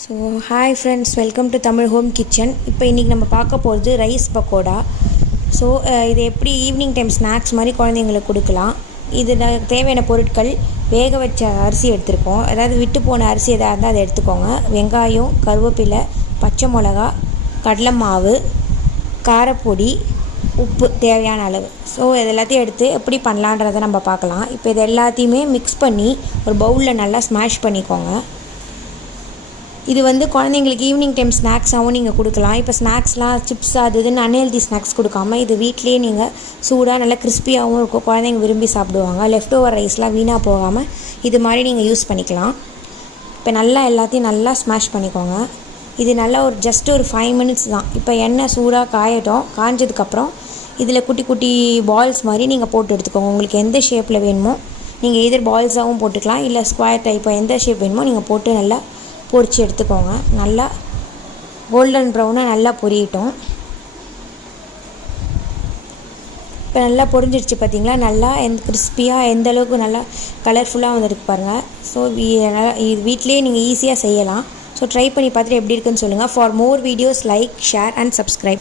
So hi friends, welcome to Tamil home kitchen. இப்போ இன்றைக்கி நம்ம பார்க்க போகிறது ரைஸ் பக்கோடா. ஸோ இது எப்படி ஈவினிங் டைம் ஸ்நாக்ஸ் மாதிரி குழந்தைங்களுக்கு கொடுக்கலாம். இது தேவையான பொருட்கள்: வேக வச்ச அரிசி எடுத்துருக்கோம், அதாவது விட்டு போன அரிசி எதாக இருந்தால் அதை எடுத்துக்கோங்க. வெங்காயம், கருவேப்பிலை, பச்சை மிளகா, கடலை மாவு, காரப்பொடி, உப்பு தேவையான அளவு. ஸோ இது எல்லாத்தையும் எடுத்து எப்படி பண்ணலான்றதை நம்ம பார்க்கலாம். இப்போ இது எல்லாத்தையுமே மிக்ஸ் பண்ணி ஒரு பவுலில் நல்லா ஸ்மாஷ் பண்ணிக்கோங்க. இது குழந்தைங்களுக்கு ஈவினிங் டைம் ஸ்நாக்ஸாகவும் நீங்கள் கொடுக்கலாம். இப்போ ஸ்நாக்ஸ்லாம் சிப்ஸ் அது இதுன்னு அன்ஹெல்தி ஸ்நாக்ஸ் கொடுக்காமல் இது வீட்லேயே நீங்கள் சூடாக நல்லா கிறிஸ்பியாகவும் இருக்கும், குழந்தைங்க விரும்பி சாப்பிடுவாங்க. லெஃப்ட் ஓவர் ரைஸ்லாம் வீணாக போகாமல் இது மாதிரி நீங்கள் யூஸ் பண்ணிக்கலாம். இப்போ நல்லா எல்லாத்தையும் நல்லா ஸ்மாஷ் பண்ணிக்கோங்க. இது நல்லா ஜஸ்ட் ஒரு 5 மினிட்ஸ் தான். இப்போ எண்ணெய் சூடாக காயட்டும். காஞ்சதுக்கப்புறம் இதில் குட்டி குட்டி பால்ஸ் மாதிரி நீங்கள் போட்டு எடுத்துக்கோங்க. உங்களுக்கு எந்த ஷேப்பில் வேணுமோ நீங்கள் எதிர் பால்ஸாகவும் போட்டுக்கலாம், இல்லை ஸ்கொயர் டைப்பாக எந்த ஷேப் வேணுமோ நீங்கள் போட்டு நல்லா பொரித்து எடுத்துக்கோங்க. நல்லா கோல்டன் ப்ரௌனாக நல்லா பொரியட்டும். இப்போ நல்லா பொரிஞ்சிடுச்சு பார்த்தீங்களா. நல்லா கிறிஸ்பியாக எந்த அளவுக்கு நல்லா கலர்ஃபுல்லாக வந்துருக்கு பாருங்கள். ஸோ இது வீட்டிலேயே நீங்கள் ஈஸியாக செய்யலாம். ஸோ ட்ரை பண்ணி பார்த்துட்டு எப்படி இருக்குன்னு சொல்லுங்கள். For more videos like, share and subscribe.